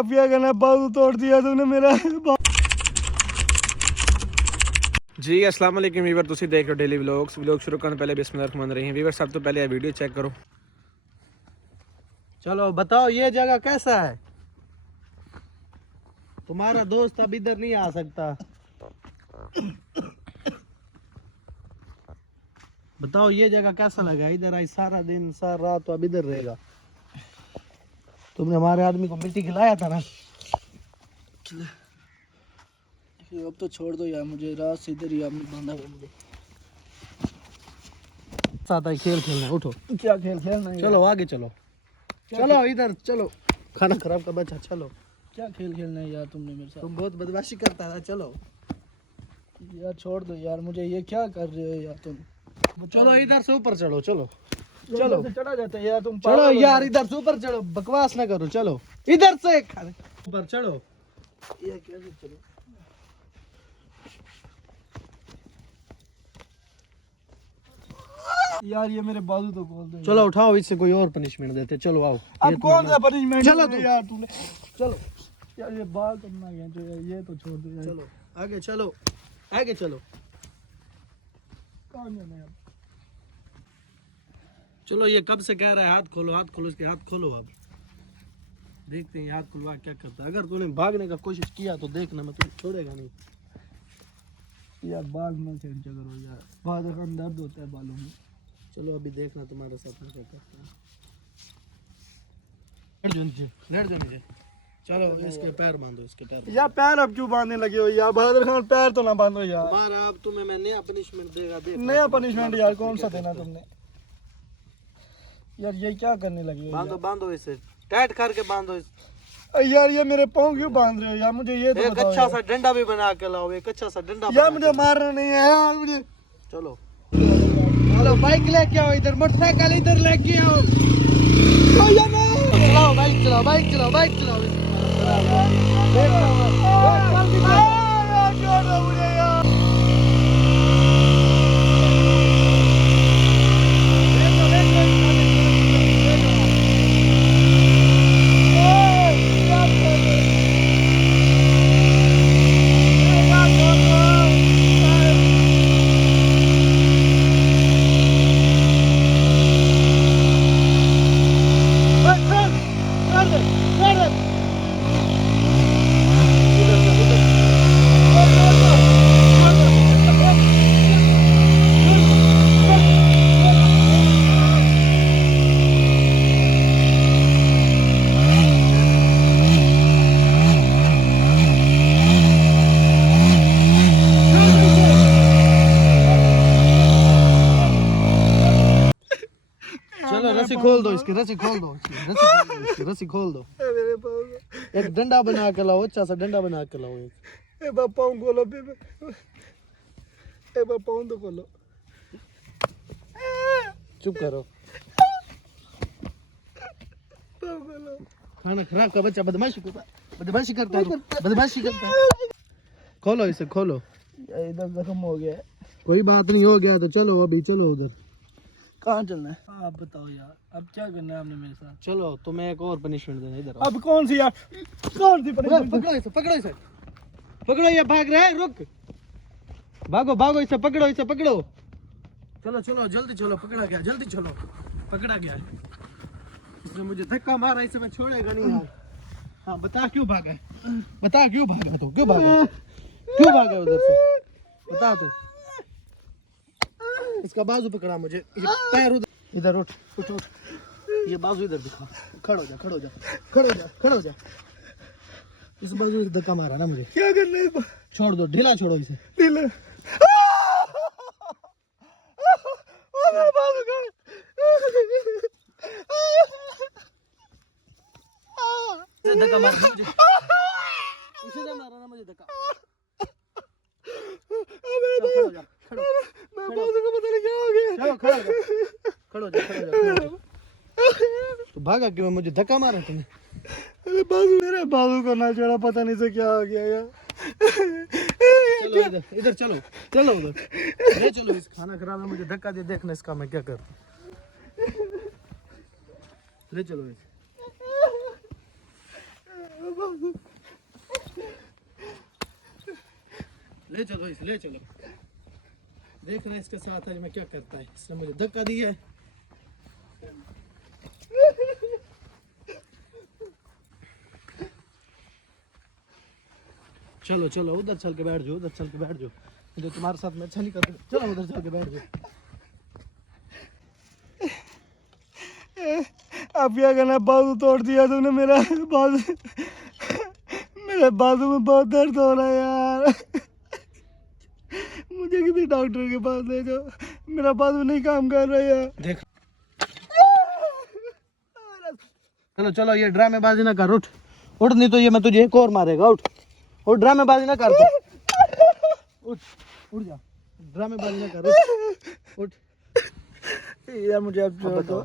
अब क्या करना, बाजू तोड़ दिया तुमने मेरा। जी अस्सलाम वालेकुम वीवर, तुसी देख रहे हो डेली व्लॉग्स। व्लॉग शुरू करने पहले बिस्मिल्लाहिर्रहमानिर्रहीम। वीवर सब तो पहले वीडियो चेक करो। चलो बताओ ये जगह कैसा है? तुम्हारा दोस्त अब इधर नहीं आ सकता। बताओ ये जगह कैसा लगा? इधर आई सारा दिन सारा रात तो अब इधर रहेगा। तुमने हमारे आदमी को मिट्टी खिलाया था ना। अब तो छोड़ दो यार, मुझे रात से इधर ही आपने बांधा हुआ मुझे। आता है खेल खेलना, उठो। क्या खेल खेलना है? चलो आगे चलो, चलो इधर चलो। खाना खराब का बच्चा, चलो। क्या खेल खेलना है यार तुमने मेरे साथ? तुम बहुत बदमाशी करता था, चलो यार छोड़ दो यार मुझे, ये क्या कर रहे हो यार तुम? चलो इधर से ऊपर चढ़ो, चलो चलो चढ़ा जाता है यार तुम। चलो यार इधर से ऊपर चढ़ो, बकवास ना करो। चलो इधर से ऊपर चढ़ो। ये कैसे चलो? यार ये मेरे बाजू तो खोल दो। चलो उठाओ, इससे कोई और पनिशमेंट देते। चलो आओ। अब कौन सा पनिशमेंट? चलो तुम। यार तूने, चलो यार ये बाल करना है जो ये तो छोड़ दो यार। चलो आगे चलो, आगे चलो। कौन जाना है अब? चलो ये कब से कह रहा है हाथ खोलो हाथ खोलो, इसके हाथ खोलो। अब देखते हैं हाथ खुलवा क्या करता है। अगर तूने भागने का कोशिश किया तो देखना मैं तुझे छोड़ेगा नहीं। यार बाल मत सेंच करो यार, बाद में दर्द होता है बालों में। चलो अभी देखना तुम्हारे साथ मैं क्या करता हूँ। लेट जाओ नीचे, लेट जाओ नीचे। चलो इसके पैर बांधो, इसके पैर। यार पैर अब क्यों बांधने लगे हो यार? बहादुर खान पैर तो ना बांधो यार। तुम्हारा अब तुम्हें मैं नया पनिशमेंट देगा। देख नया पनिशमेंट यार कौन सा देना तुमने? यार ये क्या करने लगे हो बांधो बांधो, इसे टाइट करके बांधो। यार ये मेरे पाँव क्यों बांध रहे हो यार? मुझे ये तो एक बताओ अच्छा यार। सा डंडा भी बना के लाओ, एक अच्छा सा डंडा यार बना मुझे के मारना नहीं है यार मुझे। लाओ। चलो चलो बाइक लेके आओ इधर, मोटरसाइकिल इधर लेके आओ। चलाओ बाइक चलाओ, बाइक चलाओ, बाइक चलाओ। चलो रस्सी खोल दो इसकी, रस्सी खोल दो इसकी, रस्सी खोल दो इसकी, रस्सी खोल दो। एक डंडा बना के लाओ, अच्छा सा डंडा बना के लाओ। ए बाप पाँव खोलो, ए बाप पाँव तो खोलो। चुप करो। पाँव खोलो। खाना खराब का बच्चा बदमाशी करता है, बदमाशी करता है। खोलो इसे, खोलो। यार इधर जख्म हो गया है। कोई बात नहीं, हो गया तो चलो अभी, चलो उधर। कहाँ चलना है? आप बताओ यार, अब क्या करना है आपने मेरे साथ? चलो तुम्हें एक और पनिशमेंट देना, इधर आओ। अब कौन सी यार, कौन सी punishment? पकड़ो इसे, पकड़ो इसे, पकड़ो। ये भाग रहा है, रुक। भागो भागो, इसे पकड़ो, इसे पकड़ो। चलो चलो जल्दी चलो, पकड़ा गया, जल्दी चलो, पकड़ा गया। इसने मुझे धक्का मारा, इसे मैं छोड़ेगा नहीं यार। हाँ बता क्यों भागा, बता क्यों भागा तू, क्यों भागा, क्यों भागा उधर से, बता तू। इसका बाजू पकड़ा मुझे, ये पैर उधर, इधर उठ उठ उठ, ये बाजू इधर दिखा। खड़ो जा, खड़ो जा, खड़ो जा, खड़ो जा। इस बाजू से धक्का मारा ना मुझे। क्या करना है? छोड़ दो, ढीला छोड़ो इसे। ढीला। मेरा बाजू का। इसे धक्का मारा ना मुझे, इसे ना मारा ना मुझे धक्का। खड़ो जा, खड़ो। मैं बाजू को पता नहीं क्या हो गया। चलो खड़ो जा, खड़ो जा, खड़ो जा, खड़ो जा। तो भागा क्यों? मुझे धक्का मारा तुमने। अरे बाजू, मेरे बाजू को ना चढ़ा, पता नहीं से क्या हो गया यार। चलो इधर, इधर चलो, चलो उधर ले चलो। इस खाना खराब है, मुझे धक्का दे, देखना इसका मैं क्या करता हूं। ले चलो इसे। ले चलो इसे, ले चलो। देखना इसके साथ आज मैं क्या करता है। इसने मुझे धक्का दिया है। चलो चलो उधर चल के बैठ जाओ, उधर चल के बैठ जाओ। जो तुम्हारे साथ मैं अच्छा नहीं करता, चलो उधर चल के बैठ जाओ। अब क्या करना, बाजू तोड़ दिया तूने मेरा। बाजू, मेरे बाजू में बहुत दर्द हो रहा है यार। मुझे किसी डॉक्टर के पास ले जाओ, मेरा बाजू नहीं काम कर रहा यार। देख चलो चलो, ये ड्रामेबाजी ना कर। उठ उठ, नहीं तो ये मैं तुझे एक और मारेगा। उठ उठ, ड्रामेबाजी ना कर। उठ उठ जा, ड्रामेबाजी ना कर। उठ यार मुझे अब छोड़ दो।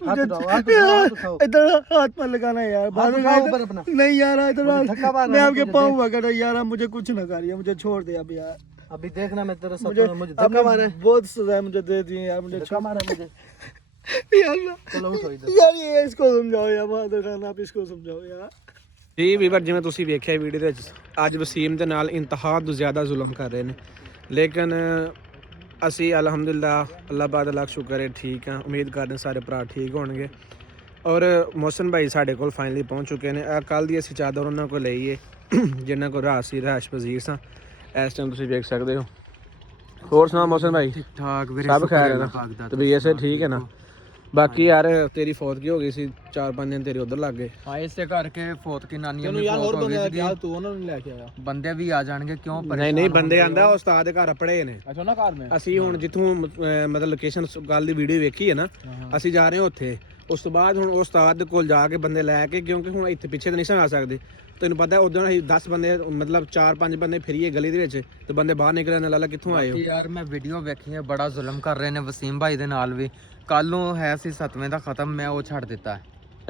हाथ उठाओ, हाथ उठाओ, हाथ उठाओ। इधर हाथ पर लगाना यार। हाथ उठाओ ऊपर अपना। नहीं यार, इधर धक्का मार मैं रहा हूं आपके तुझे, पाँव वगैरह यार, आप मुझे कुछ ना करिए, मुझे छोड़ दे अब यार। अभी देखना मैं तेरे साथ, मुझे मुझे धक्का मारा है। बहुत सजा मुझे दे दी यार, मुझे धक्का मारा है मुझे। यार चलो उठो इधर। यार ये इसको समझाओ यार, बहादुर खान आप इसको समझाओ यार। ਜੀ ਵੀਵਰ ਜਿਵੇਂ ਤੁਸੀਂ ਵੇਖਿਆ ਵੀਡੀਓ ਦੇ ਵਿੱਚ ਅੱਜ ਵਸੀਮ ਦੇ ਨਾਲ ਇੰਤਹਾ ਤੋਂ ਜ਼ਿਆਦਾ ਜ਼ੁਲਮ ਕਰ ਰਹੇ ਨੇ ਲੇਕਿਨ ਅਸੀਂ ਅਲਹਮਦੁਲਿਲਾ ਅੱਲਾਹ ਪਾਕ ਦਾ ਲੱਖ ਸ਼ੁਕਰ ਹੈ ਠੀਕ ਆ ਉਮੀਦ ਕਰਦੇ ਸਾਰੇ ਭਰਾ ਠੀਕ ਹੋਣਗੇ ਔਰ ਮੋਹਸਨ ਭਾਈ ਸਾਡੇ ਕੋਲ ਫਾਈਨਲੀ ਪਹੁੰਚ ਚੁੱਕੇ ਨੇ ਕੱਲ ਦੀ ਅਸੀਂ ਚਾਦਰ ਉਹਨਾਂ ਕੋਲ ਲਈ ਹੈ ਜਿਨ੍ਹਾਂ ਕੋਲ ਰਾਤ ਸੀ ਰਿਹਾਇਸ਼ ਪਜ਼ੀਰ ਸਾਂ ਇਸ ਟਾਈਮ ਤੁਸੀਂ ਵੇਖ ਸਕਦੇ ਹੋ ਹੋਰ ਸੁਣਾ ਮੋਹਸਨ ਭਾਈ ठीक ठाक वीरे, सब शुक्र खैर है है ना? अल्लाह पाक दा। तबीयत से ठीक है ना? बाकी यार तेरी फौतगी हो गई सी 4-5 दिन तेरे उधर लग गए हाँ, इसे करके फौत की नानी ਤੈਨੂੰ ਯਾਰ ਹੋਰ ਬੰਦੇ ਕਿਹਾ ਤੂੰ ਉਹਨਾਂ ਨੂੰ ਲੈ ਕੇ ਆਇਆ। ਬੰਦੇ ਵੀ ਆ ਜਾਣਗੇ, ਕਿਉਂ ਨਹੀਂ ਨਹੀਂ ਬੰਦੇ ਆਂਦਾ ਉਸਤਾਦ ਦੇ ਘਰ ਪੜੇ ਨੇ ਅੱਛਾ ਉਹਨਾਂ ਘਰ ਨੇ। ਅਸੀਂ ਹੁਣ ਜਿੱਥੋਂ ਮਤਲਬ ਲੋਕੇਸ਼ਨ ਗੱਲ ਦੀ ਵੀਡੀਓ ਵੇਖੀ ਹੈ ਨਾ ਅਸੀਂ ਜਾ ਰਹੇ ਹਾਂ ਉੱਥੇ ਉਸ ਤੋਂ ਬਾਅਦ ਹੁਣ ਉਸਤਾਦ ਦੇ ਕੋਲ ਜਾ ਕੇ ਬੰਦੇ ਲੈ ਕੇ ਕਿਉਂਕਿ ਹੁਣ ਇੱਥੇ ਪਿੱਛੇ ਤਾਂ ਨਹੀਂ ਆ ਸਕਦੇ ਤੈਨੂੰ ਪਤਾ ਉਦੋਂ ਅਸੀਂ 10 ਬੰਦੇ ਮਤਲਬ 4-5 ਬੰਦੇ ਫਿਰੀਏ ਗਲੀ ਦੇ ਵਿੱਚ ਤੇ ਬੰਦੇ ਬਾਹਰ ਨਿਕਲਣ ਲਾਲਾ ਕਿੱਥੋਂ ਆਏ ਹੋ ਯਾਰ ਮੈਂ ਵੀਡੀਓ ਵੇਖੀ ਹੈ, ਬੜਾ ਜ਼ੁਲਮ ਕਰ ਰਹੇ ਨੇ ਵਸੀਮ ਭਾਈ ਦੇ ਨਾਲ ਵੀ। ਕੱਲ ਨੂੰ ਹੈ ਸੀ 7ਵੇਂ ਦਾ ਖਤਮ, ਮੈਂ ਉਹ ਛੱਡ ਦਿੱਤਾ।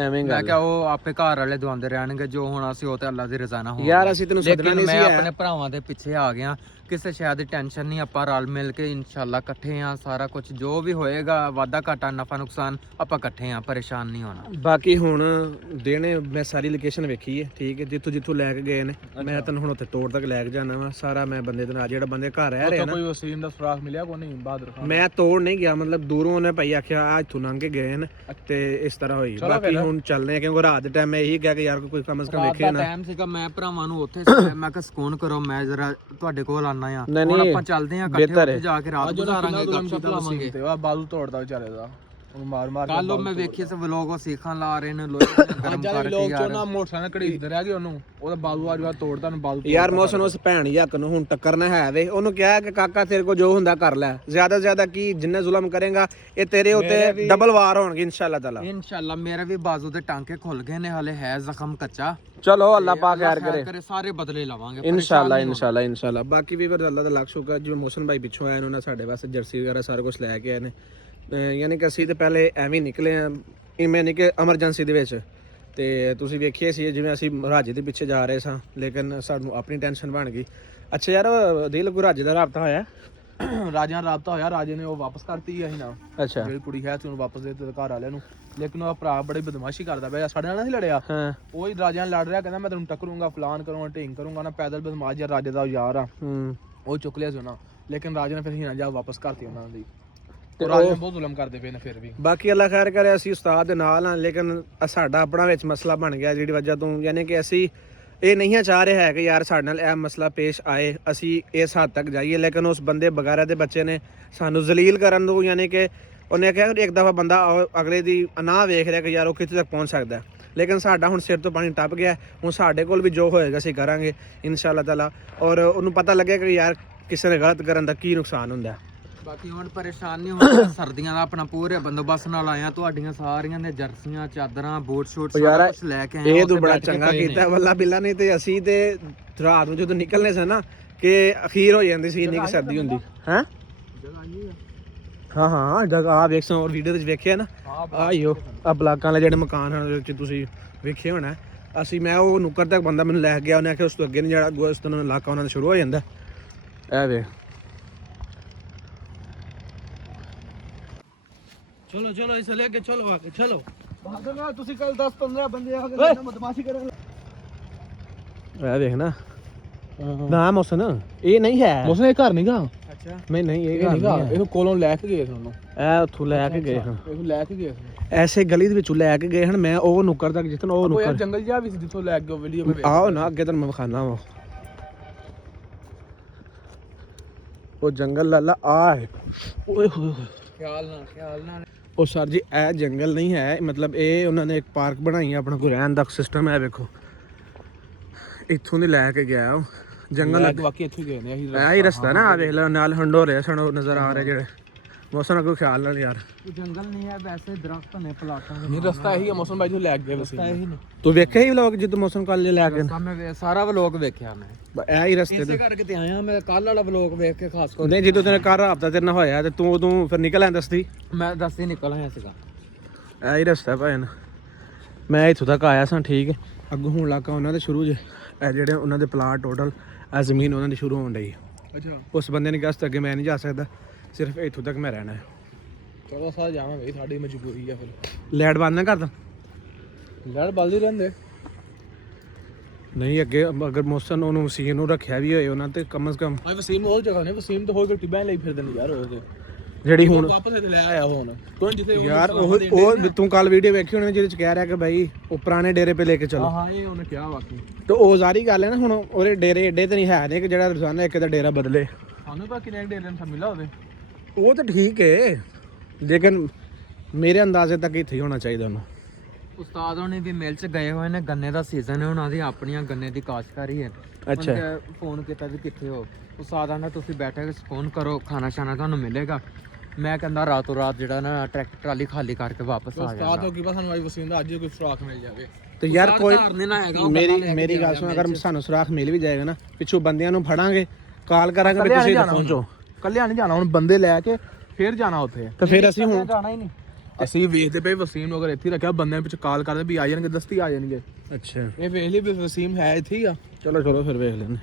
ਐਵੇਂ ਮੈਂ ਗੱਲ ਕਿਹਾ ਉਹ ਆਪੇ ਘਰ ਵਾਲੇ ਦਵਾਉਂਦੇ ਰਹਿਣਗੇ, ਜੋ ਹੋਣਾ ਸੀ ਉਹ ਤੇ ਅੱਲਾ ਦੀ ਰਜ਼ਾ ਨਾਲ ਹੋਣਾ। ਯਾਰ ਅਸੀਂ ਤੈਨੂੰ ਸੱਦਣਾ ਲੇਕਿਨ ਨਹੀਂ ਸੀ ਮੈਂ ਆਇਆ। ਆਪਣੇ ਭਰਾਵਾਂ ਦੇ ਪਿੱਛੇ ਆ ਗਿਆ, ਕਿਸੇ ਸ਼ਾਇਦ ਦੀ ਟੈਨਸ਼ਨ ਨਹੀਂ, ਆਪਾਂ ਰਲ ਮਿਲ ਕੇ ਇਨਸ਼ਾਅੱਲਾ ਇਕੱਠੇ ਆ। ਸਾਰਾ ਕੁਝ ਜੋ ਵੀ ਹੋਏਗਾ ਵਾਧਾ ਘਾਟਾ ਨਫਾ ਨੁਕਸਾਨ ਆਪਾਂ ਇਕੱਠੇ ਆ, ਪਰੇਸ਼ਾਨ ਨਹੀਂ ਹੋਣਾ। ਬਾਕੀ ਹੁਣ ਦੇਣੇ ਮੈਂ ਸਾਰੀ ਲੋਕੇਸ਼ਨ ਵੇਖੀ ਹੈ ਠੀਕ ਹੈ ਜਿੱਥੋਂ ਜਿੱਥੋਂ ਲੈ ਕੇ ਗਏ ਨੇ ਮੈਂ ਤੈਨੂੰ ਹੁਣ ਉੱਥੇ ਤੋੜ ਤੱਕ ਲੈ ਕੇ ਜਾਣਾ ਵਾ ਸਾਰਾ ਮੈਂ ਬੰਦੇ ਦੇ ਨਾਲ ਜਿਹੜਾ ਬੰਦੇ ਘਰ ਰਹਿ ਰਹੇ ਨਾ ਕੋਈ ਵਸੀਮ ਦਾ ਸੁਰਾਖ ਮਿਲਿਆ ਕੋਈ ਨਹੀਂ ਬਹਾਦਰ ਖਾਨ? ਮੈਂ ਤੋੜ ਨਹੀਂ ਗਿਆ ਮਤਲਬ ਦੂਰੋਂ ਉਹਨੇ ਭਾਈ ਆਖਿਆ ਆ ਇੱਥੋਂ ਲੰਘ ਕੇ ਗਏ ਨੇ ਤੇ ਇਸ ਤਰ੍ਹਾਂ ਹੋਈ ਬਾਕੀ ਹੁਣ ਚੱਲਨੇ ਆ ਕਿਉਂਕਿ ਰਾਤ ਦੇ ਟਾਈਮ ਮੈਂ ਇਹੀ ਕਿਹਾ ਕਿ ਯਾਰ ਕੋਈ ਕਮ ਸੇ ਕਮ ਵੇਖੇ ਨਾ ਟਾਈਮ ਸੀਗਾ, ਮੈਂ ਭਰਾਵਾਂ ਨੂੰ ਉੱਥੇ ਸੀ, ਮੈਂ ਕਿਹਾ ਸਕੂਨ ਕਰੋ, ਮੈਂ ਜਰਾ ਤੁਹਾਡੇ ਕੋਲ ਆਣਾ ਆ। ਹੁਣ ਆਪਾਂ ਚੱਲਦੇ ਆ ਇਕੱਠੇ ਉੱਥੇ ਜਾ ਕੇ ਰਾਤ ਗੁਜ਼ਾਰਾਂਗੇ, ਗੱਪਸ਼ਪ ਲਾਵਾਂਗੇ। ਤੇ ਉਹ ਬਾਲੂ ਤੋੜਦਾ ਵਿਚਾਰੇ ਦਾ ਉਹਨੂੰ ਮਾਰ ਮਾਰ ਕੱਲ ਉਹ ਮੈਂ ਵੇਖੀ ਸੀ ਵਲੋਗ, ਉਹ ਸੀਖਾਂ ਲਾ ਰਹੇ ਨੇ ਲੋਕ ਗਰਮ ਕਰਕੇ ਯਾਰ। ਨਾ ਮੋਟਰਸਾਈਕਲ ਘੜੀਸਦੇ ਰਹਿ ਗਏ ਉਹਨੂੰ, ਉਹਦਾ ਬਾਲੂ ਅੱਜ ਬਾਅਦ ਤੋੜਦਾ ਨੂੰ ਬਾਲੂ ਯਾਰ ਮੌਸਮ ਉਸ ਭੈਣ ਯੱਕ ਨੂੰ ਹੁਣ ਟੱਕਰਨਾ ਹੈ ਵੇ ਉਹਨੂੰ ਕਿਹਾ ਕਿ ਕਾਕਾ ਤੇਰੇ ਕੋ ਜੋ ਹੁੰਦਾ ਕਰ ਲੈ ਜ਼ਿਆਦਾ ਜ਼ਿਆਦਾ ਕੀ ਜਿੰਨੇ ਜ਼ੁਲਮ ਕਰੇਗਾ ਇਹ ਤੇਰੇ ਉੱਤੇ ਡਬਲ ਵਾਰ ਹੋਣਗੇ ਇਨਸ਼ਾਅੱਲਾ ਤਾਲਾ। ਇਨਸ਼ਾਅੱਲਾ ਮੇਰੇ ਵੀ ਬਾਜ਼ੂ ਦੇ ਟਾਂਕੇ ਖੁੱਲ ਗਏ ਨੇ, ਹਲੇ ਹੈ ਜ਼ਖਮ ਕੱਚਾ। ਚਲੋ ਅੱਲਾਹ ਪਾਕ ਖੈਰ ਕਰੇ, ਸਾਰੇ ਬਦਲੇ ਲਵਾਂਗੇ ਇਨਸ਼ਾਅੱਲਾ ਇਨਸ਼ਾਅੱਲਾ ਇਨਸ਼ਾਅੱਲਾ। ਬਾਕੀ ਵੀ ਅੱਲਾਹ ਦਾ ਲੱਖ ਸ਼ੁਕਰ ਜਿਵੇਂ ਮੋਹਸਨ ਭਾਈ ਪਿੱਛੋਂ ਆਏ ਉਹਨਾਂ ਸਾਡੇ ਵਾਸਤੇ ਜਰਸੀ ਵਗੈਰਾ ਸਾਰਾ ਕੁਝ ਲੈ ਕੇ ਆਏ ਨੇ ਯਾਨੀ ਕਿ ਅਸੀਂ ਤੇ ਪਹਿਲੇ ਐਵੇਂ ਨਿਕਲੇ ਆ ਇਵੇਂ ਨਹੀਂ ਕਿ ਐਮਰਜੈਂਸੀ ਦੇ ਵਿੱਚ ਤੇ ਤੁਸੀਂ ਵੇਖੀਏ ਸੀ ਜਿਵੇਂ ਅਸੀਂ ਰਾਜੇ ਦੇ ਪਿੱਛੇ ਜਾ ਰਹੇ ਸਾਂ ਲੇਕਿਨ ਸਾਨੂੰ ਆਪਣੀ ਟੈਨਸ਼ਨ ਬਣ ਗਈ। ਅੱਛਾ ਯਾਰ ਦਿਲ ਕੋ ਰਾਜੇ ਦਾ ਰਾਬਤਾ ਹੋਇਆ ਰਾਜਿਆਂ ਨਾਲ ਰਾਬਤਾ ਹੋਇਆ, ਰਾਜੇ ਨੇ ਉਹ ਵਾਪਸ ਕਰਤੀ ਅਸੀਂ ਨਾ ਅੱਛਾ ਜਿਹੜੀ ਕੁੜੀ ਹੈ ਤੇ ਉਹਨੂੰ ਵਾਪਸ ਦੇ ਦਿੱਤੇ ਘਰ ਵਾਲਿਆਂ ਨੂੰ, ਲੇਕਿਨ ਉਹਦਾ ਭਰਾ ਬੜੀ ਬਦਮਾਸ਼ੀ ਕਰਦਾ ਪਿਆ, ਸਾਡੇ ਨਾਲ ਨਹੀਂ ਲੜਿਆ ਹਾਂ ਉਹ ਹੀ ਰਾਜਿਆਂ ਨਾਲ ਲੜ ਰਿਹਾ, ਕਹਿੰਦਾ ਮੈਂ ਤੈਨੂੰ ਟੱਕਰੂੰਗਾ ਫਲਾਨ ਕਰੂੰਗਾ ਢੀਂਗ ਕਰੂੰਗਾ ਨਾ, ਪੈਦਲ ਬਦਮਾਸ਼ ਯਾਰ ਰਾਜੇ ਦਾ ਯਾਰ ਆ ਉਹ ਚੁੱਕ ਲਿਆ ਸੀ ਉਹਨਾਂ, ਲੇਕਿਨ ਰਾਜੇ ਨੇ ਫਿਰ ਹੀਨਾ ਜਾ ਵਾਪਸ ਕਰਤੀ ਉਹਨਾਂ ਦੀ। ਤੇ ਰਾਜੇ ਬਹੁਤ ਜ਼ੁਲਮ ਕਰਦੇ ਪਏ ਨੇ ਫਿਰ ਵੀ। ਬਾਕੀ ਅੱਲਾਹ ਖੈਰ ਕਰੇ ਅਸੀਂ ਉਸਤਾਦ ਦੇ ਨਾਲ ਹਾਂ ਲੇਕਿਨ ਸਾਡਾ ਆਪਣਾ ਵਿੱਚ ਮਸਲਾ ਬਣ ਗਿਆ ਜਿਹੜੀ ਵਜ੍ਹਾ ਤੋਂ ਯਾਨੀ ਕਿ ਅਸੀਂ ਇਹ ਨਹੀਂ ਚਾਹ ਰਹੇ ਹੈ ਕਿ ਯਾਰ ਸਾਡੇ ਨਾਲ ਇਹ ਮਸਲਾ ਪੇਸ਼ ਆਏ ਅਸੀਂ ਇਸ ਹੱਦ ਤੱਕ ਜਾਈਏ ਲੇਕਿਨ ਉਸ ਬੰਦੇ ਬਗੈਰਾ ਦੇ ਬੱਚੇ ਨੇ ਸਾਨੂੰ ਜ਼ਲੀਲ ਕਰਨ ਤੋਂ ਯਾਨੀ ਕਿ ਉਹਨੇ ਕਿਹਾ ਇੱਕ ਦਫਾ ਬੰਦਾ ਅਗਲੇ ਦੀ ਨਾ ਵੇਖ ਰਿਹਾ ਕਿ ਯਾਰ ਉਹ ਕਿੱਥੇ ਤੱਕ ਪਹੁੰਚ ਸਕਦਾ ਲੇਕਿਨ ਸਾਡਾ ਹੁਣ ਸਿਰ ਤੋਂ ਪਾਣੀ ਟੱਪ ਗਿਆ ਹੁਣ ਸਾਡੇ ਕੋਲ ਵੀ ਜੋ ਹੋਏਗਾ ਅਸੀਂ ਕਰਾਂਗੇ ਇਨਸ਼ਾਅੱਲਾ ਤਾਲਾ ਔਰ ਉਹਨੂੰ ਪਤਾ ਲੱਗੇ ਕਿ ਯਾਰ ਕਿਸੇ ਨੇ ਗਲਤ ਕਰਨ ਦਾ ਕੀ ਨੁਕਸਾਨ ਹੁੰਦਾ। ਬਾਕੀ ਹੁਣ ਪਰੇਸ਼ਾਨ ਨਹੀਂ ਹੋਣਾ, ਸਰਦੀਆਂ ਦਾ ਆਪਣਾ ਪੂਰੇ ਬੰਦੋਬਸਤ ਨਾਲ ਆਇਆ, ਤੁਹਾਡੀਆਂ ਸਾਰੀਆਂ ਦੇ ਜਰਸੀਆਂ ਚਾਦਰਾਂ ਬੂਟ ਸ਼ੂਟ ਸਾਰਾ ਕੁਝ ਲੈ ਕੇ ਆਏ। ਇਹ ਤੂੰ ਬੜਾ ਚੰਗਾ ਕੀਤਾ ਵੱਲਾ ਬਿੱਲਾ, ਨਹੀਂ ਤੇ ਅਸੀਂ ਤੇ ਰਾਤ ਨੂੰ ਜਦੋਂ ਨਿਕਲਨੇ ਸੀ ਨਾ ਕਿ ਅਖੀਰ ਹੋ ਜਾਂਦੀ ਸੀ ਇੰਨੀ ਕਿ ਸਰਦੀ ਹੁੰਦੀ ਹੈ। ਹਾਂ ਹਾਂ ਜਗ੍ਹਾ ਆ ਵੇਖ ਔਰ ਵੀਡੀਓ ਵਿੱਚ ਵੇਖਿਆ ਨਾ ਆਇਓ ਆ ਬਲਾਕਾਂ ਵਾਲੇ ਜਿਹੜੇ ਮਕਾਨ ਹਨ ਉਹਦੇ ਵਿੱਚ ਤੁਸੀਂ ਵੇਖੇ ਹੋਣਾ ਅਸੀਂ ਮੈਂ ਉਹ ਨੁੱਕਰ ਤੱਕ ਬੰਦਾ ਮੈਨੂੰ ਲੈ ਗਿਆ ਉਹਨੇ ਆਖਿਆ ਉਸ ਤੋਂ ਅੱਗੇ ਨਹੀਂ ਜਿਹੜਾ ਅੱਗੋਂ ਉਸ ਤੋਂ ਇਲਾਕਾ ਉਹਨਾਂ ਦਾ ਸ਼ੁਰੂ ਹੋ ਜਾਂਦਾ ਇਹ ਵੇ। चलो चलो इसे लेके चलो आगे चलो। ਬਹਾਦਰ ਤੁਸੀਂ ਕੱਲ 10-15 ਬੰਦੇ ਆ ਕੇ ਬਦਮਾਸ਼ੀ ਕਰਨ ਇਹ ਦੇਖ ਨਾ ਨਾ ਮੌਸਮ ਇਹ ਨਹੀਂ ਹੈ ਮੌਸਮ ਇਹ ਘਰ ਨਹੀਂਗਾ। ਅੱਛਾ ਨਹੀਂ ਇਹ ਇਹ ਨਹੀਂਗਾ, ਨਹੀਂ ਇਹ ਕੋਲੋਂ ਲੈ ਕੇ ਗਏ ਸਾਨੂੰ। ਇਹ ਉੱਥੋਂ ਲੈ ਕੇ ਗਏ ਹਾਂ ਇਹ ਲੈ ਕੇ ਗਏ ਸਾਨੂੰ। ਐਸੇ ਗਲੀ ਦੇ ਵਿੱਚੋਂ ਲੈ ਕੇ ਗਏ ਹਨ। ਮੈਂ ਉਹ ਨੁੱਕਰ ਤੱਕ ਜਿੱਥੋਂ ਉਹ ਉਹ ਯਾਰ ਨੁੱਕਰ ਜੰਗਲ ਜਿਹਾ ਵੀ ਸੀ ਜਿੱਥੋਂ ਲੈ ਕੇ ਗਏ ਵੀਡੀਓ ਮੈਂ ਆਓ ਨਾ ਅੱਗੇ ਤੈਨੂੰ ਮੈਂ ਵਿਖਾਣਾ ਵਾ ਉਹ ਜੰਗਲ ਲਾਲਾ ਆ ਹੈ। ਓਏ ਹੋਏ ਹੋਏ ਖਿਆਲ ਨਾਲ ਉਹ ਸਰ ਜੀ ਇਹ ਜੰਗਲ ਨਹੀਂ ਹੈ ਮਤਲਬ ਇਹ ਉਹਨਾਂ ਨੇ ਇੱਕ ਪਾਰਕ ਬਣਾਈ ਹੈ ਆਪਣਾ ਕੋਈ ਰਹਿਣ ਦਾ ਸਿਸਟਮ ਹੈ ਵੇਖੋ ਇੱਥੋਂ ਦੀ ਲੈ ਕੇ ਗਿਆ ਉਹ ਜੰਗਲ ਬਾਕੀ ਇੱਥੇ ਗਏ ਨੇ ਅਸੀਂ ਇਹ ਹੀ ਰਸਤਾ ਨਾ ਆ ਵੇਖ ਲੈ ਨਾਲ ਹੰਡੋਰੇ ਸਾਨੂੰ ਨਜ਼ਰ ਆ ਰਹੇ ਜਿਹੜੇ ਮੌਸਮ ਕੋਈ ਖਿਆਲ ਨਾਲ ਯਾਰ ਜੰਗਲ ਨਹੀਂ ਹੈ ਵੈਸੇ ਦਰਖਤ ਨੇ ਪਲਾਟਾਂ ਦੇ ਨਹੀਂ ਰਸਤਾ ਇਹੀ ਹੈ ਮੌਸਮ ਬਾਈ ਜੋ ਲੈ ਕੇ ਗਏ ਵਸੀਂ। ਇਹੀ ਨੇ ਤੂੰ ਵੇਖਿਆ ਹੀ ਵਲੋਗ ਜਿੱਦ ਮੌਸਮ ਕੱਲ ਲੈ ਕੇ ਮੈਂ ਸਾਰਾ ਵਲੋਗ ਵੇਖਿਆ ਮੈਂ ਇਹ ਹੀ ਰਸਤੇ ਤੇ ਕਰਕੇ ਤੇ ਆਇਆ ਮੈਂ ਕੱਲ ਵਾਲਾ ਵਲੋਗ ਵੇਖ ਕੇ ਖਾਸ ਕਰ ਨਹੀਂ ਜਦੋਂ ਤੇਰੇ ਘਰ ਹਫਤਾ ਤੇਰੇ ਨਾਲ ਹੋਇਆ ਤੇ ਤੂੰ ਉਦੋਂ ਫਿਰ ਨਿਕਲ ਆਇਆ ਦੱਸਦੀ ਮੈਂ ਦੱਸਦੇ ਨਿਕਲ ਆਇਆ ਸੀਗਾ ਇਹ ਹੀ ਰਸਤਾ ਭਾਈ ਨਾ ਮੈਂ ਇੱਥੋਂ ਤੱਕ ਆਇਆ ਸਾਂ ਠੀਕ ਅੱਗੋਂ ਹੁਣ ਲੱਗਾ ਉਹਨਾਂ ਦੇ ਸ਼ੁਰੂ ਜੇ ਇਹ ਜਿਹੜੇ ਉਹਨਾਂ ਦੇ ਪਲਾਟ ਟੋਟਲ ਇਹ ਜ਼ਮੀਨ ਉਹਨਾਂ ਦੀ ਸ਼ੁਰੂ ਹੋਣ ਡਈ ਅੱਛਾ ਉਸ ਬੰਦੇ ਨੇ ਕਿਹਾ ਸੀ ਅੱਗੇ ਮੈਂ ਨਹੀਂ ਜਾ ਸਕਦਾ ਸਿਰਫ ਇੱਥੋਂ ਤੱਕ ਮੈਂ ਰਹਿਣਾ ਹੈ ਚਲੋ ਸਾਹ ਜਾਵਾਂਗੇ ਸਾਡੀ ਮਜਬੂਰੀ ਆ ਫਿਰ ਲੈਟ ਬੰਦ ਨਾ ਕਰਦਾ ਲੜ ਬਲਦੀ ਰਹਿੰਦੇ ਨਹੀਂ ਅੱਗੇ ਅਗਰ ਮੌਸਮ ਉਹਨੂੰ ਵਸੀਮ ਨੂੰ ਰੱਖਿਆ ਵੀ ਹੋਏ ਉਹਨਾਂ ਤੇ ਕਮ ਸੇ ਕਮ ਆ ਵਸੀਮ ਹੋਰ ਜਗ੍ਹਾ ਨੇ ਵਸੀਮ ਤੇ ਹੋਰ ਕੋਈ ਟਿੱਬਾਂ ਲਈ ਫਿਰਦੇ ਨੇ ਯਾਰ ਉਹਦੇ ਜਿਹੜੀ ਹੁਣ ਵਾਪਸ ਇੱਥੇ ਲੈ ਆਇਆ ਹੁਣ ਤੂੰ ਜਿੱਥੇ ਯਾਰ ਉਹ ਤੂੰ ਕੱਲ ਵੀਡੀਓ ਵੇਖੀ ਹੋਣੀ ਜਿਹਦੇ ਚ ਕਹਿ ਰਿਹਾ ਕਿ ਭਾਈ ਉਹ ਪੁਰਾਣੇ ਡੇਰੇ 'ਤੇ ਲੈ ਕੇ ਚਲੋ ਹਾਂ ਇਹ ਉਹਨੇ ਕਿਹਾ ਵਾਕਈ ਤੇ ਉਹ ਜ਼ਾਰੀ ਗੱਲ ਹੈ ਨਾ ਹੁਣ ਉਹਦੇ ਡੇਰੇ ਏਡੇ ਤੇ ਨਹੀਂ ਹੈ ਨੇ ਕਿ ਜਿਹੜਾ ਰੋਜ਼ਾਨਾ ਇੱਕ ਦਾ ਡੇਰਾ ਬਦਲੇ ਸਾਨੂੰ ਤਾਂ ਕਿੰਨੇ ਡੇਰੇ ਨੂੰ ਮਿਲਾ ਹੋਵੇ ਉਹ ਤਾਂ ਠੀਕ ਹੈ ਲੇਕਿਨ ਮੇਰੇ ਅੰਦਾਜ਼ੇ ਤੱਕ ਇੱਥੇ ਹੀ ਹੋਣਾ ਚਾਹੀਦਾ ਉਹਨੂੰ ਉਸਤਾਦ ਹੋਣੀ ਵੀ ਮਿਲ ਚ ਗਏ ਹੋਏ ਨੇ ਗੰਨੇ ਦਾ ਸੀਜ਼ਨ ਹੈ ਉਹਨਾਂ ਦੀ ਆਪਣੀਆਂ ਗੰਨੇ ਦੀ ਕਾਸ਼ਤਕਾਰੀ ਹੈ ਅੱਛਾ ਫੋਨ ਕੀਤਾ ਵੀ ਕਿੱਥੇ ਹੋ ਉਸਤਾਦ ਆਂਦਾ ਤੁਸੀਂ ਬੈਠੇ ਕੇ ਫੋਨ ਕਰੋ ਖਾਣਾ ਸ਼ਾਨਾ ਤੁਹਾਨੂੰ ਮਿਲੇਗਾ ਮੈਂ ਕਹਿੰਦਾ ਰਾਤੋਂ ਰਾਤ ਜਿਹੜਾ ਨਾ ਟਰੈਕਟਰ ਟਰਾਲੀ ਖਾਲੀ ਕਰਕੇ ਵਾਪਸ ਆ ਉਸਤਾਦ ਤੋਂ ਕੀ ਪਤਾ ਸਾਨੂੰ ਆਈ ਵਸੀਮ ਦਾ ਅੱਜ ਕੋਈ ਫਰਾਕ ਮਿਲ ਜਾਵੇ ਤੇ ਯਾਰ ਕੋਈ ਧਾਰਨੇ ਨਾ ਹੈਗਾ ਮੇਰੀ ਗੱਲ ਸੁਣ ਅਗਰ ਸਾਨੂੰ ਸੁਰਾਖ ਮਿਲ ਵੀ ਜਾਏਗਾ ਨਾ ਪਿੱਛੋਂ ਬੰਦਿਆਂ ਨੂੰ ਫੜਾਂਗੇ ਕਾਲ ਕਰਾਂਗੇ ਵੀ ਤੁਸੀਂ ਇੱਥੇ ਪਹੁੰਚੋ ਕੱਲਿਆ ਨਹੀਂ ਜਾਣਾ ਹੁਣ ਬੰਦੇ ਲੈ ਕੇ ਫੇਰ ਜਾਣਾ ਉੱਥੇ ਤੇ ਫਿਰ ਅਸੀਂ ਹੁਣ ਜਾਣਾ ਹੀ ਨਹੀਂ ਅਸੀਂ ਵੇਖਦੇ ਪਏ ਵਸੀਮ ਨੂੰ ਅਗਰ ਇੱਥੇ ਰੱਖਿਆ ਬੰਦਿਆਂ ਪਿੱਛੇ ਕਾਲ ਕਰਦੇ ਵੀ ਆ ਜਾਣਗੇ ਦਸਤੀ ਆ ਜਾਣਗੇ ਅੱਛਾ ਇਹ ਵੇਖ ਲਈ ਵੀ ਵਸੀਮ ਹੈ ਇੱਥੇ ਹੀ ਆ ਚਲੋ ਫਿਰ ਵੇਖ ਲੈਂਦੇ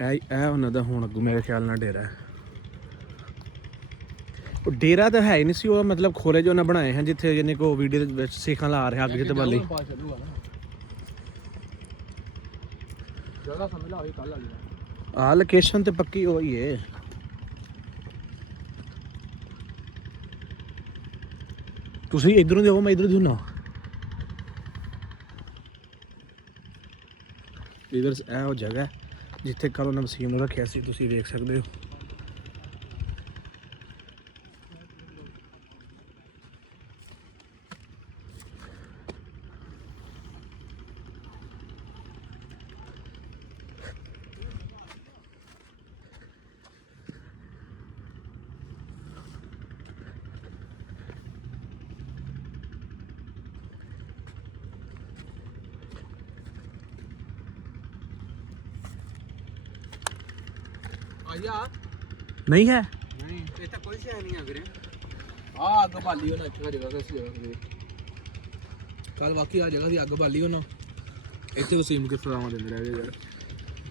ਇਹ ਉਹਨਾਂ ਦਾ ਹੁਣ ਅੱਗੋਂ ਮੇਰੇ ਖਿਆਲ ਨਾਲ ਡੇਰਾ ਹੈ ਉਹ ਡੇਰਾ ਤਾਂ ਹੈ ਹੀ ਨਹੀਂ ਸੀ ਉਹ ਮਤਲਬ ਖੋਲੇ ਜੋ ਉਹਨਾਂ ਬਣਾਏ ਹਨ ਜਿੱਥੇ ਜਿਹਨੇ ਕੋ ਵੀਡੀਓ ਦੇ ਵਿੱਚ ਸਿੱਖਾਂ ਲਾ ਰਿਹਾ ਅੱਗ ਜਿੱਤ ਵਾਲੀ ਜਗ੍ਹਾ ਸਮਝ ਲਾ ਹੋਈ ਕੱਲ ਵਾਲੀ ਆ ਲੋਕੇਸ਼ਨ ਤੇ ਪੱਕੀ ਹੋਈ ਏ ਤੁਸੀਂ ਇਧਰੋਂ ਦੇ ਆਓ ਮੈਂ ਇਧਰੋਂ ਦੀ ਹੁਣਾ ਇਧਰ ਇਹ ਉਹ ਜਗ੍ਹਾ ਜਿੱਥੇ ਕੱਲ ਉਹਨਾਂ ਵਸੀਮ ਨੂੰ ਰੱਖਿਆ ਸੀ ਤੁਸੀਂ ਵੇਖ ਸਕਦੇ ਹੋ ਆਇਆ ਨਹੀਂ ਹੈ ਨਹੀਂ ਇਹ ਤਾਂ ਕੋਈ ਸ਼ੈ ਨਹੀਂ ਆ ਵੀਰੇ ਆ ਅੱਗ ਬਾਲੀ ਉਹਨਾਂ ਇੱਥੇ ਜਗ੍ਹਾ ਤੇ ਸੀ ਕੱਲ ਵਾਕਈ ਆ ਜਗ੍ਹਾ ਦੀ ਅੱਗ ਬਾਲੀ ਉਹਨਾਂ ਇੱਥੇ ਵਸੀਮ ਕੇ ਫਰਾਵਾਂ ਦਿੰਦੇ ਰਹੇ ਯਾਰ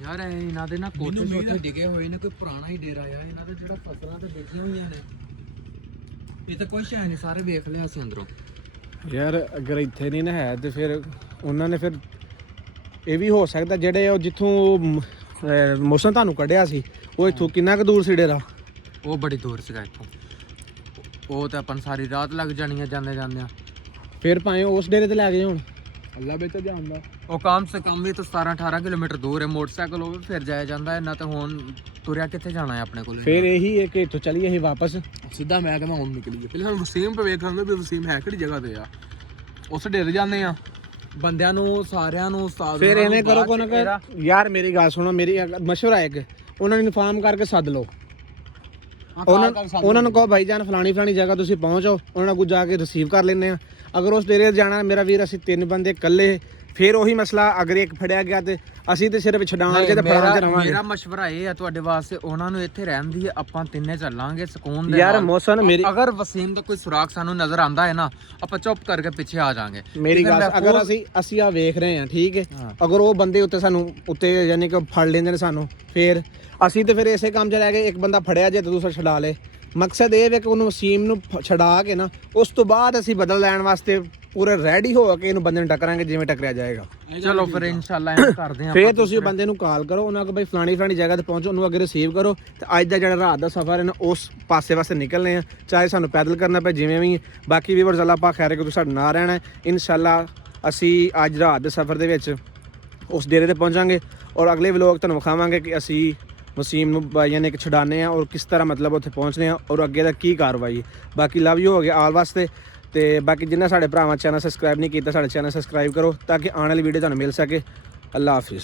ਯਾਰ ਇਹਨਾਂ ਦੇ ਨਾ ਕੋਠੇ ਛੋਟੇ ਡਿੱਗੇ ਹੋਏ ਨੇ ਕੋਈ ਪੁਰਾਣਾ ਹੀ ਡੇਰਾ ਆ ਇਹਨਾਂ ਦੇ ਜਿਹੜਾ ਫਸਲਾਂ ਤੇ ਬੈਠੀਆਂ ਹੋਈਆਂ ਨੇ ਇਹ ਤਾਂ ਕੋਈ ਸ਼ੈ ਨਹੀਂ ਸਾਰੇ ਵੇਖ ਲਿਆ ਸੀ ਅੰਦਰੋਂ ਯਾਰ ਅਗਰ ਇੱਥੇ ਨਹੀਂ ਨਾ ਹੈ ਤੇ ਫਿਰ ਉਹਨਾਂ ਨੇ ਫਿਰ ਇਹ ਵੀ ਹੋ ਸਕਦਾ ਜਿਹੜੇ ਉਹ ਜਿੱਥੋਂ ਮੌਸਮ ਤੁਹਾਨੂੰ ਕੱਢਿਆ ਸੀ ਉਹ ਇੱਥੋਂ ਕਿੰਨਾ ਕੁ ਦੂਰ ਸੀ ਡੇਰਾ ਉਹ ਬੜੀ ਦੂਰ ਸੀਗਾ ਇੱਥੋਂ ਉਹ ਤਾਂ ਆਪਾਂ ਸਾਰੀ ਰਾਤ ਲੱਗ ਜਾਣੀ ਆ ਜਾਂਦੇ ਜਾਂਦੇ ਫਿਰ ਭਾਵੇਂ ਉਸ ਡੇਰੇ ਤੇ ਲੈ ਗਏ ਹੁਣ ਅੱਲਾ ਬੇਚਾ ਜਾਂਦਾ ਉਹ ਕਮ ਸੇ ਕਮ ਵੀ ਤਾਂ 17-18 ਕਿਲੋਮੀਟਰ ਦੂਰ ਹੈ ਮੋਟਰਸਾਈਕਲ ਹੋਵੇ ਫਿਰ ਜਾਇਆ ਜਾਂਦਾ ਹੈ ਨਾ ਤਾਂ ਹੁਣ ਤੁਰਿਆ ਕਿੱਥੇ ਜਾਣਾ ਹੈ ਆਪਣੇ ਕੋਲ ਫਿਰ ਇਹੀ ਹੈ ਕਿ ਇੱਥੋਂ ਚਲੀਏ ਅਸੀਂ ਵਾਪਸ ਸਿੱਧਾ ਮੈਂ ਕਹਿੰਦਾ ਹੁਣ ਨਿਕਲੀਏ ਪਹਿਲਾਂ ਵਸੀਮ ਪੇ ਵੇਖ ਲੈਂਦੇ ਵੀ ਵਸੀਮ ਹੈ ਕਿਹੜੀ ਜਗ੍ਹਾ ਤੇ ਆ ਉਸ ਡੇਰੇ ਜਾਂਦੇ ਆ ਬੰਦਿਆਂ ਨੂੰ ਸਾਰਿਆਂ ਨੂੰ ਉਸਤਾਦ ਫਿਰ ਐਵੇਂ ਕਰੋ ਕੋਨ ਯਾਰ ਮੇਰੀ ਗੱਲ ਸੁਣੋ ਮੇਰੀ ਮਸ਼ਵਰਾ ਹੈ ਇੱਕ ਉਹਨਾਂ ਨੂੰ ਇਨਫਾਰਮ ਕਰਕੇ ਸੱਦ ਲਓ ਉਹਨਾਂ ਨੂੰ ਕਹੋ ਭਾਈ ਜਾਨ ਫਲਾਣੀ ਜਗ੍ਹਾ ਤੁਸੀਂ ਪਹੁੰਚੋ ਉਹਨਾਂ ਕੋਲ ਜਾ ਕੇ ਰਿਸੀਵ ਕਰ ਲੈਂਦੇ ਆ ਅਗਰ ਉਸ ਡੇਰੇ ਜਾਣਾ ਮੇਰਾ ਵੀਰ ਅਸੀਂ 3 ਬੰਦੇ ਇਕੱਲੇ ਫਿਰ ਉਹੀ ਮਸਲਾ ਅਗਰ ਇੱਕ ਫੜਿਆ ਗਿਆ ਤੇ ਅਸੀਂ ਤੇ ਸਿਰਫ ਛਡਾਣ ਜੇ ਤੇ ਫੜਾਂ ਚ ਰਵਾਂਗੇ ਮੇਰਾ ਮਸ਼ਵਰਾ ਇਹ ਹੈ ਤੁਹਾਡੇ ਵਾਸਤੇ ਉਹਨਾਂ ਨੂੰ ਇੱਥੇ ਰਹਿਣ ਦੀ ਆਪਾਂ ਤਿੰਨੇ ਚੱਲਾਂਗੇ ਸਕੂਨ ਦੇ ਯਾਰ ਮੌਸਮ ਮੇਰੀ ਅਗਰ ਵਸੀਮ ਦਾ ਕੋਈ ਸੁਰਾਖ ਸਾਨੂੰ ਨਜ਼ਰ ਆਂਦਾ ਹੈ ਨਾ ਆਪਾਂ ਚੁੱਪ ਕਰਕੇ ਪਿੱਛੇ ਆ ਜਾਾਂਗੇ ਮੇਰੀ ਗੱਲ ਅਗਰ ਅਸੀਂ ਆ ਵੇਖ ਰਹੇ ਹਾਂ ਠੀਕ ਹੈ ਅਗਰ ਉਹ ਬੰਦੇ ਉੱਤੇ ਸਾਨੂੰ ਉੱਤੇ ਯਾਨੀ ਕਿ ਫੜ ਲੈਂਦੇ ਨੇ ਸਾਨੂੰ ਫਿਰ ਅਸੀਂ ਤੇ ਫਿਰ ਇਸੇ ਕੰਮ 'ਚ ਰਹਿ ਗਏ ਇੱਕ ਬੰਦਾ ਫੜਿਆ ਜੇ ਤੇ ਦੂਸਰਾ ਛਡਾ ਲੇ ਮਕਸਦ ਇਹ ਹੈ ਕਿ ਉਹਨੂੰ ਵਸੀਮ ਨੂੰ ਛਡਾ ਕੇ ਨਾ ਉਸ ਤੋਂ ਬਾਅਦ ਅਸੀਂ ਬਦਲ ਲੈਣ ਵਾਸਤੇ ਪੂਰੇ ਰੈਡੀ ਹੋ ਕੇ ਇਹਨੂੰ ਬੰਦੇ ਨੂੰ ਟੱਕਰਾਂਗੇ ਜਿਵੇਂ ਟੱਕਰਿਆ ਜਾਏਗਾ। ਚਲੋ ਫਿਰ ਇਨਸ਼ਾਅੱਲਾ ਐਂ ਕਰਦੇ ਆਂ। ਫਿਰ ਤੁਸੀਂ ਬੰਦੇ ਨੂੰ ਕਾਲ ਕਰੋ, ਉਹਨਾਂ ਕੋਲ ਬਈ ਫਲਾਣੀ ਜਗ੍ਹਾ ਤੇ ਪਹੁੰਚੋ, ਉਹਨੂੰ ਅੱਗੇ ਰਿਸੀਵ ਕਰੋ ਤੇ ਅੱਜ ਦਾ ਜਿਹੜਾ ਰਾਤ ਦਾ ਸਫ਼ਰ ਹੈ ਨਾ ਉਸ ਪਾਸੇ ਵਾਸਤੇ ਨਿਕਲਨੇ ਆ, ਚਾਹੇ ਸਾਨੂੰ ਪੈਦਲ ਕਰਨਾ ਪਏ ਜਿਵੇਂ ਵੀ। ਬਾਕੀ ਵੀਵਰਸ ਅੱਲਾਹ ਪਾਕ ਖੈਰ ਕਿ ਤੁਸੀਂ ਸਾਡੇ ਨਾਲ ਰਹਿਣਾ ਇਨਸ਼ਾਅੱਲਾ। ਅਸੀਂ ਅੱਜ ਰਾਤ ਦੇ ਸਫ਼ਰ ਦੇ ਵਿੱਚ ਉਸ ਡੇਰੇ ਤੇ ਪਹੁੰਚਾਂਗੇ ਔਰ ਅਗਲੇ ਵਲੋਗ ਤੁਹਾਨੂੰ ਵਿਖਾਵਾਂਗੇ ਕਿ ਅਸੀਂ ਵਸੀਮ ਨੂੰ ਬਾਈਆਂ ਨੇ ਛਡਾਣੇ ਆ ਔਰ ਕਿਸ ਤਰ੍ਹਾਂ ਮਤਲਬ ਉੱਥੇ ਪਹੁੰਚਨੇ ਆ ਔਰ ਅੱਗੇ ਦਾ ਕੀ ਕਾਰਵਾਈ। ਬਾਕੀ ਲਵ ਯੂ ਹੋ ਗਿਆ ਆਲ ਵਾਸਤੇ। ਤੇ ਬਾਕੀ ਜਿਨ੍ਹਾਂ ਸਾਡੇ ਭਰਾਵਾਂ ਚੈਨਲ ਸਬਸਕ੍ਰਾਈਬ ਨਹੀਂ ਕੀਤਾ, ਸਾਡੇ ਚੈਨਲ ਸਬਸਕ੍ਰਾਈਬ ਕਰੋ ਤਾਂ ਕਿ ਆਉਣ ਵਾਲੀ ਵੀਡੀਓ ਤੁਹਾਨੂੰ ਮਿਲ ਸਕੇ। ਅੱਲਾ ਹਾਫਿਜ਼।